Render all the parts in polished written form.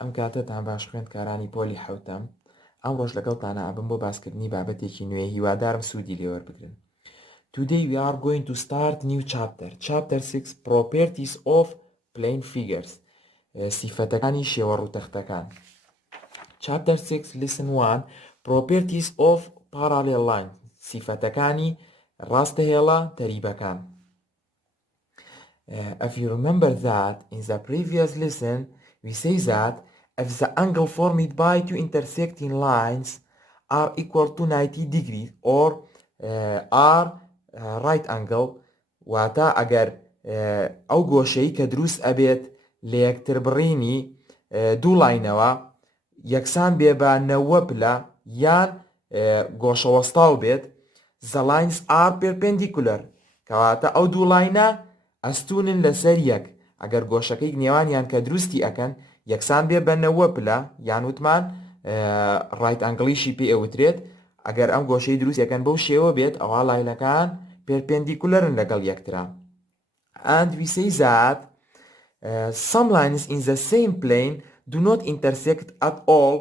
ئەم کاتتان باش خوێندکارانی پۆلی حەوتەم ئەم ڕۆژ لەگەڵتانە ئەبم بۆ باسکردنی بابەتێکی نوێ هیوادارم سوودی لێوەربگرن. Today we are going to start new chapter. Chapter 6 Properties of Plane Figures. سیفەتەکانی شێوە ڕووتەختەکان. Chapter 6 Lesson 1 Properties of Parallel Line. سیفەتەکانی ڕاستە هێڵە تەریبەەکان. If you remember that in the previous lesson we say that if the angle formed by two intersecting lines are equal to 90 degrees or are right angle واتە ئەگەر ئەو گۆشەی کە دروست ئەبێت لە یەکتر بڕینی دوو لاینەوە یەکسان بێ بە 90 پلە یان گۆشەوەستاو بێت the lines are perpendicular کەواتە ئەو دوو لاینە ئەستونن لەسەر یەک ئەگەر گۆشەکەی نێوانیان کە دروستی ئەکەن یەکسان بێ بە 90 پلە یان وتمان ڕایت ئەنگڵیشی پێ ئەوترێت ئەگەر ئەم گۆشەی دروست یەکەن بەو شێوە بێت ئەوە لاینەکان پێرپێندیکولەرن لەگەڵ یەکترا. And we say that some lines in the same plane do not intersect at all.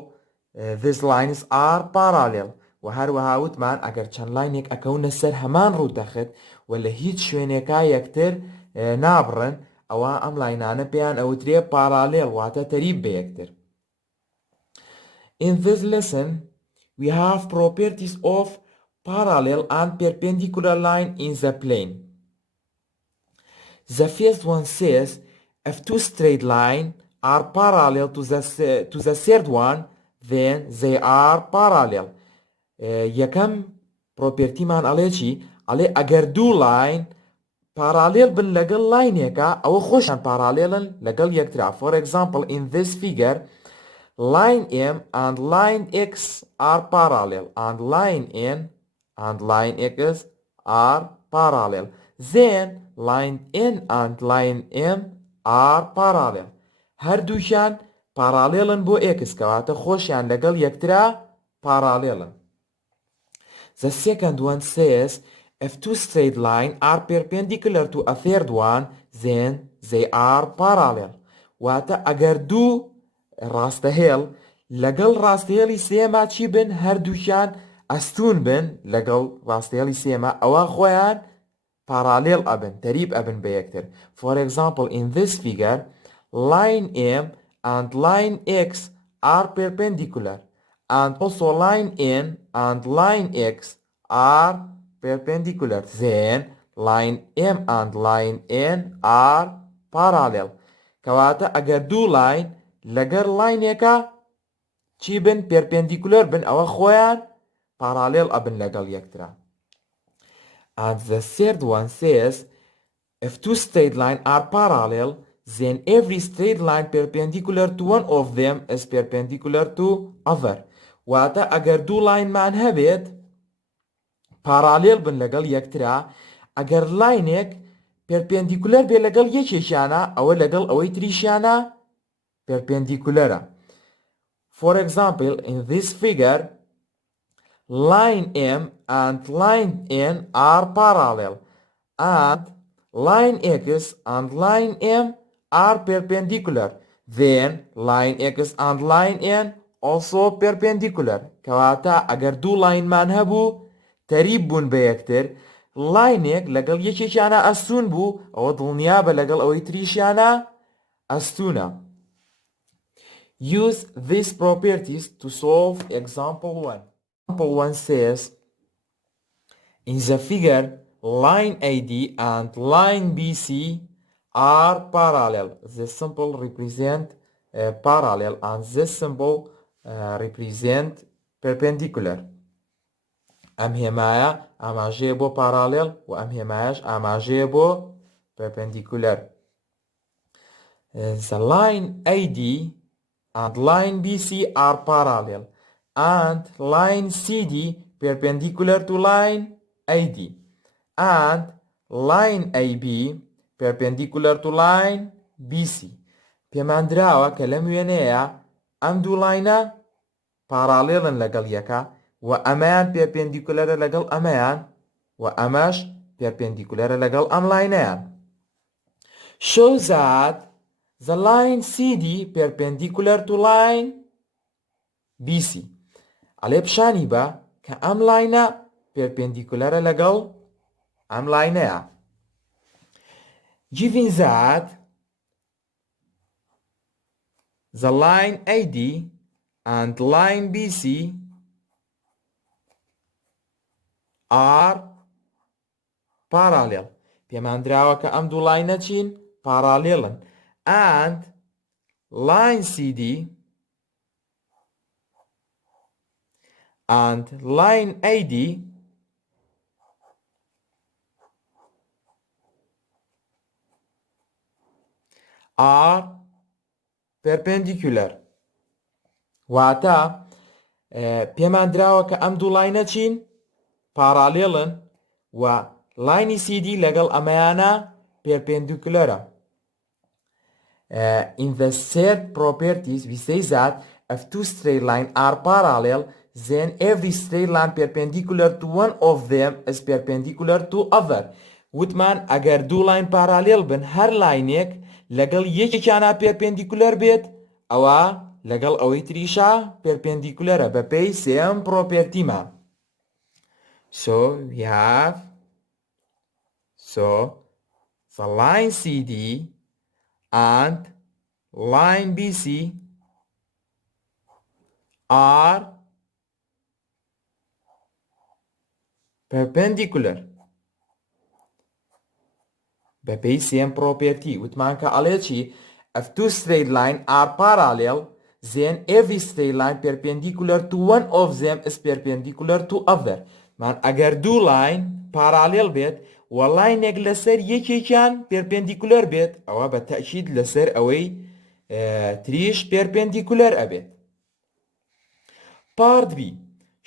These lines are parallel. و هەروەها وتمان ئەگەر چەند لاینێک ئەکەونە سەر هەمان ڕووتەخت و لە هیچ شوێنێکا یەکتر نابڕن ئەوە ئەم لاینانە پێیان ئەوترێ پارالێل واتە تەریب بە یەکتر. In this lesson we have properties of parallel and perpendicular line in the plane. The first one says if two straight lines are parallel to the third one then they are parallel. یەکەم پرۆپێرتیمان ئەڵێ چی؟ ئەڵێ ئەگەر دوو لاین پارالێل بن لەگەڵ لاینێکە ئەوە خۆشیان پارالێلن لەگەڵ یەکترا. For example, in this figure line M and line X are parallel and line N and line X are parallel. Then line N and line M are parallel. هەردووشیان پارالێلن بۆ X کەواتە خۆشیان لەگەڵ یەکترا پارالێلن. The second one says if two straight lines are perpendicular to a third one then they are parallel. واتە ئەگەر دوو ڕاستەهێڵ لەگەڵ ڕاستەهێڵی سێما چی بن هەردووشیان ئەستون بن لەگەڵ ڕاستەهێڵی سێما ئەوە خۆیان پارالێل ئەبن تەریب ئەبن بە یەکتر. For example, in this figure line M and line X are perpendicular and also line N and line X are perpendicular. Then line M and line N are parallel. کەواتە ئەگەر دوو لاین لەگەر لاینێکە چی بن پێرپێندیکولەر بن ئەوە خۆیان پارالێل ئەبن لەگەڵ یەکترا. And the third one says if two straight lines are parallel then every straight line perpendicular to one of them is perpendicular to other. واتە ئەگەر دوو لاینمان هەبێت پارالێل بن لەگەڵ یەکترا ئەگەر لاینێک پێرپێندیکولەر بێ لەگەڵ یەکێکیانە ئەوە لەگەڵ ئەوەی تریشیانە پێرپێندیکولەرە. For example, in this figure line M and line N are parallel and line X and line M are perpendicular. Then line X and line N also perpendicular. کەواتە ئەگەر دوو لاینمان هەبوو تەریب بوون بە یەکتر لاینێک لەگەڵ یەکێکیانە ئەستون بوو ئەوە دڵنیا بە لەگەڵ ئەوەی تریشیانە ئەستونە. Use these properties to solve example 1. Example 1 says in the figure line AD and line BC are parallel. This symbol represent parallel and this symbol represent perpendicular. ئەم هێمایە ئاماژەیە بۆ پارالێل و ئەم هێمایەش ئاماژەیە بۆ perpendicular. The line AD and line BC are parallel and line CD perpendicular to line AD and line AB perpendicular to line BC. پێمان دراوە کە لەم وێنەیە ئەم دوو لاینە پارالێلن لەگەڵ یەکە و ئەمەیان پێرپێندیکولەرە لەگەڵ ئەمەیان و ئەمەش پێرپێندیکولەرە لەگەڵ ئەم لاینەیان. Show that The line CD perpendicular to line BC. ئەڵێ پیشانی بە کە ئەم لاینە پێرپێندیکولەرە لەگەڵ ئەم لاینەیە. Given that the line AD and line BC are parallel. پێمان دراوە کە ئەم دوو لاینە چین؟ پارالێڵن. And line CD and line AD are perpendicular. واتە پێمان دراوە کە ئەم دوو لاینە چین؟ پارالێڵن و لاینی CD لەگەڵ ئەمەیانە پێرپێندیکولەرە. In the third properties we say that if two straight lines are parallel then every straight line perpendicular to one of them is perpendicular to other. وتمان ئەگەر دوو لاین پارالێل بن هەر لاینێک لەگەڵ یەکێکیانە پێرپێندیکولەر بێت ئەوە لەگەڵ ئەوەی تریشە پێرپێندیکولەرە بە پێی سێم پرۆپێرتیمان. So we have the line CD and line BC are perpendicular. بە پێی سێم پرۆپێرتی وتمان کە ئەڵێ چی؟ If two straight lines are parallel then every straight line perpendicular to one of them is perpendicular to other. من ئەگەر دوو لاین پارالێل بێت و لاینێک لەسەر یەکێکیان پێرپێندیکولەر بێت ئەوە بە تەکید لەسەر ئەوەی تریش پێرپێندیکولەر ئەبێت. Part B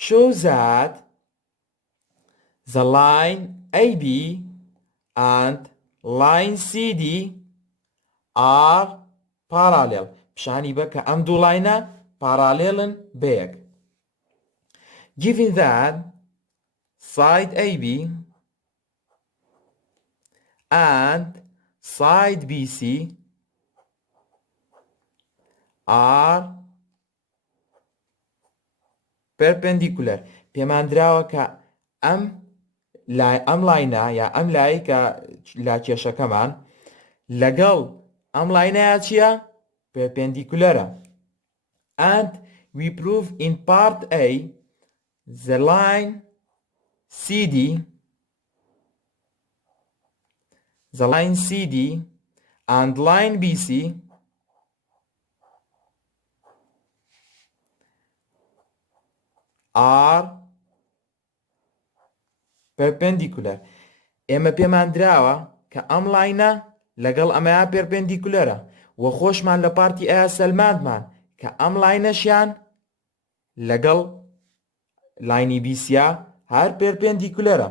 shows that the line AB and line CD are parallel. پیشانی بە کە ئەم دوو لاینە پارالێڵن بەیەک. Given that side AB and side BC are perpendicular. پێمان دراوە کە ئەم لاینە یا ئەم لای کە لا کێشەکەمان لەگەڵ ئەم لاینەیە چییە؟ پێرپێندیکولەرە. And we prove in part A the line CD and line BC are perpendicular. ئێمە پێمان دراوە کە ئەم لاینە لەگەڵ ئەمەیە پێرپێندیکولەرە و خۆشمان لە پارتی ئەیە سەلماندمان کە ئەم لاینەشیان لەگەڵ لاینی بیسیا هەر پێرپێندیکولەرە.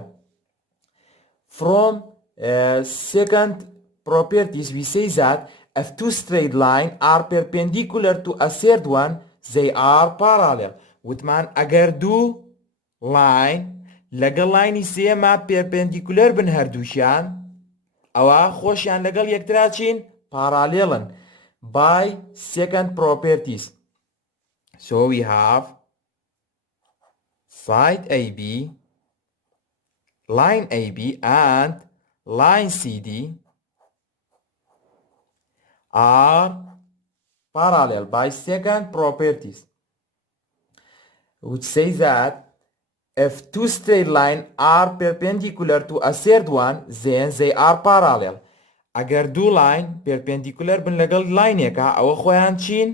From second properties we say that if two straight lines are perpendicular to a third one they are parallel. وتمان ئەگەر دوو لاین لەگەڵ لاینی سێمە پێرپێندیکولەر بن هەردووشیان ئەوە خۆشیان لەگەڵ یەکترا چین؟ پارالێڵن. By second properties. So we have side AB, line AB and line CD are parallel by second properties, which say that if two straight lines are perpendicular to a third one then they are parallel. ئەگەر دوو لاین پێرپێندیکولەر بن لەگەڵ لاینێکە ئەوە خۆیان چین؟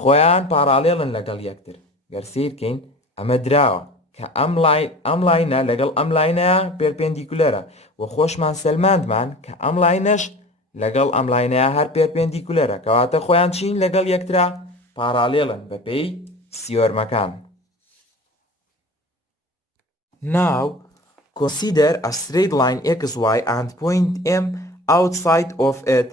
خۆیان پارالێڵن لەگەڵ یەکتر. گەر سیر بکەین ئەمە دراوە کە ئەم لاینە لەگەڵ ئەم لاینەیە پێرپێندیکولەرە و خۆشمان سەلماندمان کە ئەم لاینەش لەگەڵ ئەم لاینەیە هەر پێرپێندیکولەرە کەواتە خۆیان چین لەگەڵ یەکترا؟ پارالێڵن بە پێی سیۆرمەکان. Now consider a straight line XY and point M outside of it.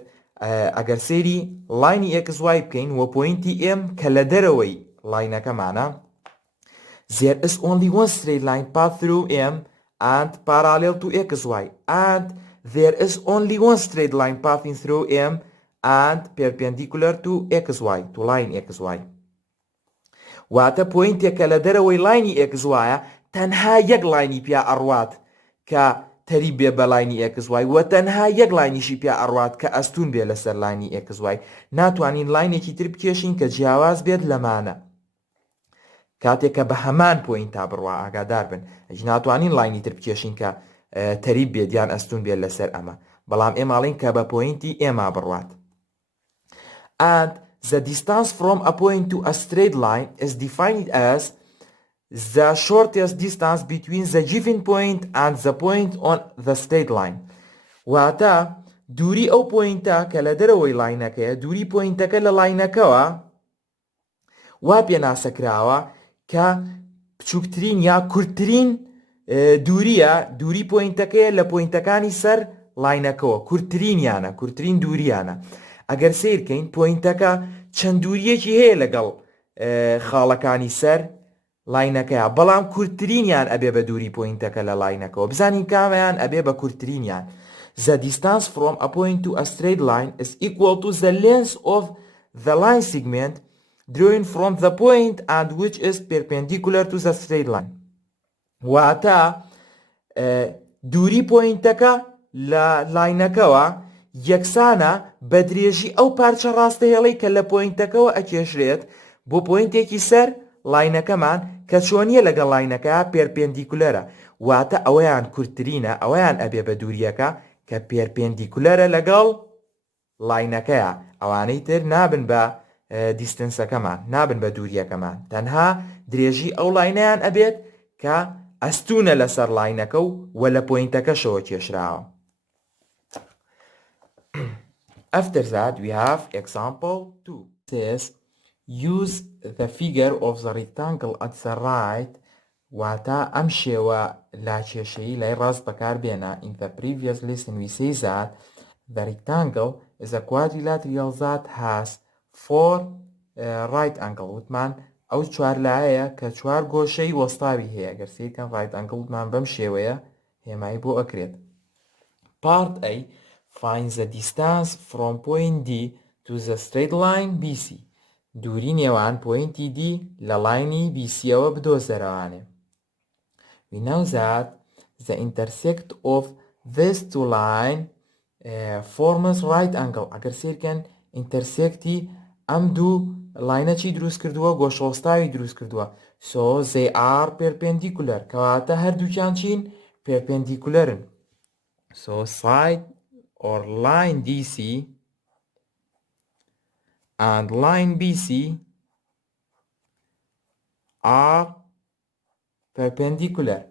ئەگەر سێری لاینی XY بکەین و پوینتی M کە لە دەرەوەی لاینەکەمانە. There is only one straight line path through M and parallel to XY and there is only one straight line passing through M and perpendicular to xy to line xy واتە پۆینتێکە لە دەرەوەی لاینی xy تەنها یەک لاینی پیا ئەڕوات کە تەریب بێ بە لاینی xy و تەنها یەک لاینیشی پیا ئەڕوات کە ئەستون بێ لەسەر لاینی xy ناتوانین لاینێکی تر بکێشین کە جیاواز بێت لەمانە کاتێکە بە هەمان پۆینتا بڕوا ئاگادار بن ئەجی ناتوانین لاینی تر بکێشین کە تەریب بێت یان ئەستون بێت لەسەر ئەمە بەڵام ئێماڵین کە بە پۆینتی ئێمە بڕوات and the distance from a point to a straight line is defined as the shortest distance between the given point and the point on the straight line واتە دووری ئەو پۆینتە کە لە دەرەوەی لاینەکەیە دووری پۆینتەکە لە لاینەکەوە وا پێناسەکراوە کە بچووکترین یا کورتترین دووریە دووری پۆینتەکەیە لە پۆینتەکانی سەر لاینەکەەوە کورتترینیانە کورتترین دووریانە ئەگەر سیرکەین پۆینتەکە چەند دووریەکی هەیە لەگەڵ خاڵەکانی سەر لاینەکەیە بەڵام کورتترینیان ئەبێ بە دووری پۆینتەکە لە لاینەکەەوە بزانین کامیان ئەبێ بە کورتترینیان The distance from a point to a straight line is equal to the length of the line segment drawn from the point and which is perpendicular to the straight line واتە دووری پۆینتەکە لە لاینەکەەوە یەکسانە بە درێژی ئەو پارچە ڕاستە هێڵەی کە لە پۆینتەکەەوە ئەکێشرێت بۆ پۆینتێکی سەر لاینەکەمان کە چۆنیە لەگەڵ لاینەکە پێرپێندیکولەرە واتە ئەوەیان کورتترینە ئەوەیان ئەبێ بە دووریەکە کە پێرپێندیکولەرە لەگەڵ لاینەکەیە ئەوانەی تر نابن بە دیستنسەکەمان نابن بە دووریەکەمان تەنها درێژی ئەو لاینەیان ئەبێت کە ئەستونە لەسەر لاینەکە و لە پۆینتەکەشەوە کێشراوە After that we have example 2 says use the figure of the rectangle at the right واتە ئەم شێوە لاکێشەیی لای ڕاست بەکاربێنە In the previous lesson we say that the rectangle is a quadrilateral that has 4 right angle وتمان ئەو چوار لایەیە کە چوار گۆشەی وەستاوی هەیە گەر سیرکەن right angle وتمان بەم شێوەیە هێمایی بۆ ئەکرێت Part A Find the distance from point D to the straight line BC دووری نێوان پۆینتی D لە لاینی BCەوە بدۆزەرەوانێ We know that the intersect of these two lines forms right angle ئەگەر سیرکەن intersecتی ئەم دوو لاینە چی دروست کردووە گۆشەوەستاوی دروست کردووە So they are perpendicular کەواتە هەردووکیان چین perpendicularن So side or line DC and line BC are perpendicular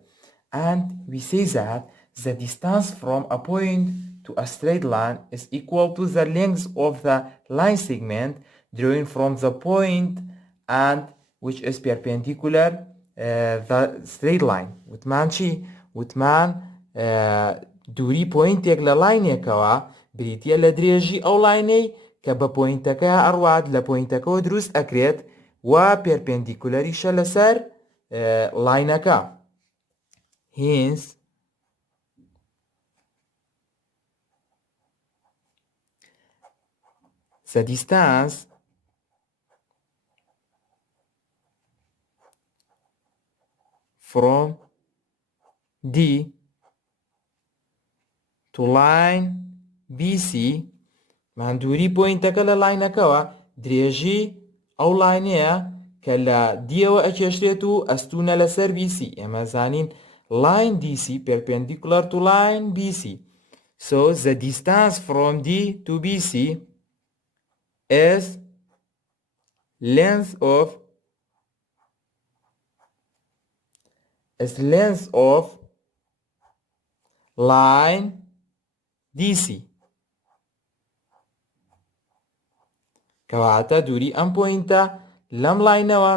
and we say that the distance from a point to a straight line is equal to the length of the line segment drawn from the point and which is perpendicular the straight line وتمان چی؟ وتمان دووری پۆینتێک لە لاینێکەوە بریتە لە درێژی ئەو لاینەی کە بە پۆینتەکە ئەڕوات لە پۆینتەکەەوە دروست ئەکرێت و پێرپێندیکولەریشە لەسەر لاینەکە Hence the distance from D to line BC من دووری پۆینتەکە لە لاینەکەەوە درێژی ئەو لاینەیە کە لە دیەوە ئەکێشرێت و ئەستونە لەسەر BC ئێمە زانین line DC perpendicular to line BC So the distance from D to BC is length of line DC کەواتە دووری ئەم پۆینتە لەم لاینەوە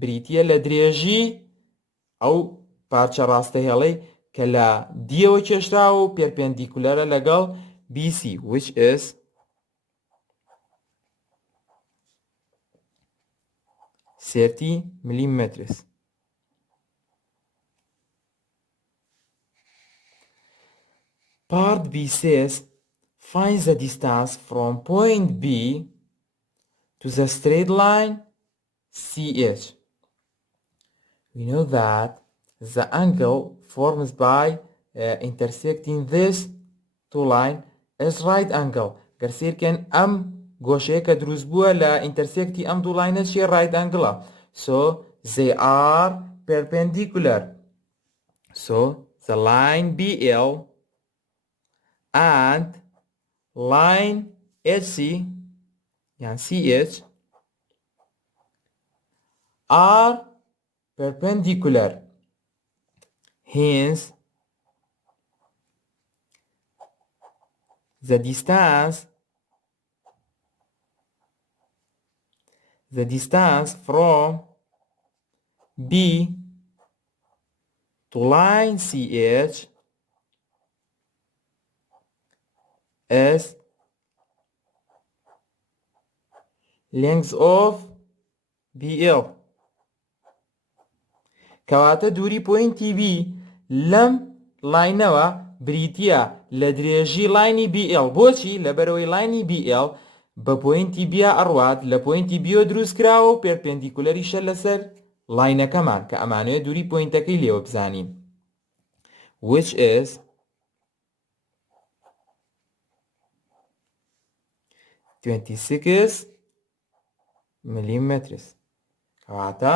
بریتە لە درێژی ئەو پارچە ڕاستە هێڵەی کە لە دیەوە کێشراوە و پێرپێندیکولەرە لەگەڵ BC which is 30 millimeters. Part B says find the distance from point B to the straight line CH. We know that the angle formed by intersecting these two lines is right angle. گەرسێر کەن ئەم گۆشەیە کە دروست بووە لە ئینتەرسێکتی ئەم دوو لاینە چیە right angle. So they are perpendicular. So the line BL and line HC يعني CH are perpendicular. Hence the distance from B to line CH is length of BL. کەواتە دووری پۆینتی B لەم لاینەوە بریتیە لە درێژی لاینی BL. بۆچی؟ لەبەرەوەی لاینی BL بە پۆینتی B ئەڕوات، لە پۆینتی B دروست کراوە و پێرپێندیکولەریشە لەسەر لاینەکەمان کە ئەمانوێت دووری پۆینتەکەی لێوە بزانین. which is 26 millimeters. کەواتە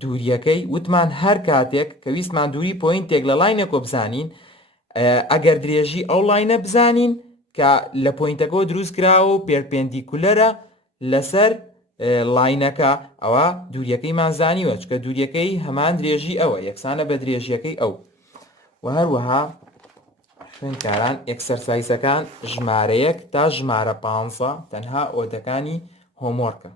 دووریەکەی وتمان هەر کاتێک کە ویستمان دووری پۆینتێک لە لاینەکۆ بزانین، ئەگەر درێژی ئەو لاینە بزانین کە لە پۆینتەکەەوە دروست کراوە و پێرپێندیکولەرە لەسەر لاینەکە، ئەوە دووریەکەیمان زانیوە، چکە دووریەکەی هەمان درێژی ئەوە، یەکسانە بە درێژیەکەی ئەو. و هەروەها خوێندکاران ئێکسەرسایزەکان ژمارە 1 تا ژمارە 15 تەنها ئۆدەکانی هۆمۆرکە.